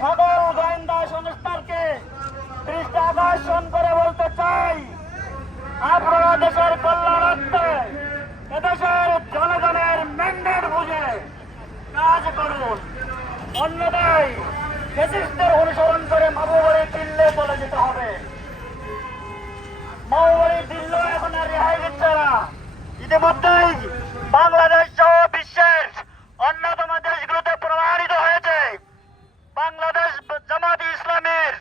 সকল গোয়েন্দা সংস্থাকে দৃষ্টি আকর্ষণ করে বলতে চাই, আপনারা দেশের কল্যাণার্থে এদেশের জনগণের ম্যান্ডেট বুঝে কাজ করুন। অন্যথায় ফ্যাসিস্টদের অনুসরণ করে মাহবুবাড়ি দিল্লে চলে যেতে হবে। মাহবুবাড়ি দিল্লেও এখন আর রেহাই দিচ্ছে না। ইতিমধ্যেই বাংলাদেশ সহ বিশ্বের অন্যতম দেশগুলোতে প্রমাণিত হয়েছে বাংলাদেশ জামায়াতে ইসলামীর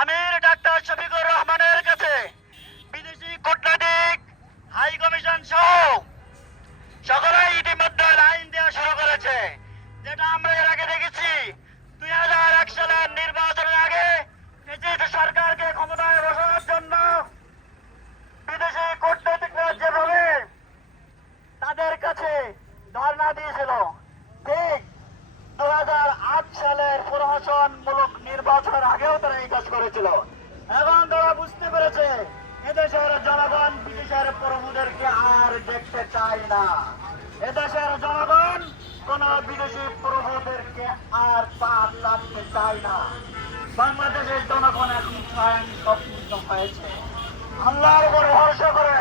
আমির ডাক্তার শফিকুর রহমানের কাছে বিদেশি কূটনৈতিক হাই কমিশন সহ সকলেই ইতিমধ্যে লাইন দেওয়া শুরু করেছে, যেটা আমরা এর আগে দেখেছি 2001 সালের নির্বাচনের আগে সরকারকে ক্ষমতায় বসানোর জন্য বিদেশি কূটনৈতিকরা যেভাবে তাদের কাছে ধর্ণা দিয়েছিল, ঠিক 2008 সালের প্রহসনমূলক নির্বাচনের আগেও তারা এই কাজ করেছিল। এখন তারা বুঝতে পেরেছে এদেশের জনগণ বিদেশের প্রভুদেরকে আর দেখতে চায় না। এদেশের জনগণ কোন বিদেশি প্রভুদেরকে আর পার চাটতে চায় না। বাংলাদেশের জনগণ এখন স্বয়ং স্বপ্নিত হয়েছে। আল্লাহর উপর ভরসা করে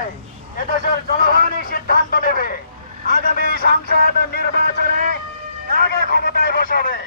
এদেশের জনগণই সিদ্ধান্ত নেবে আগামী সংসদ নির্বাচনে আগে ক্ষমতায় বসাবে।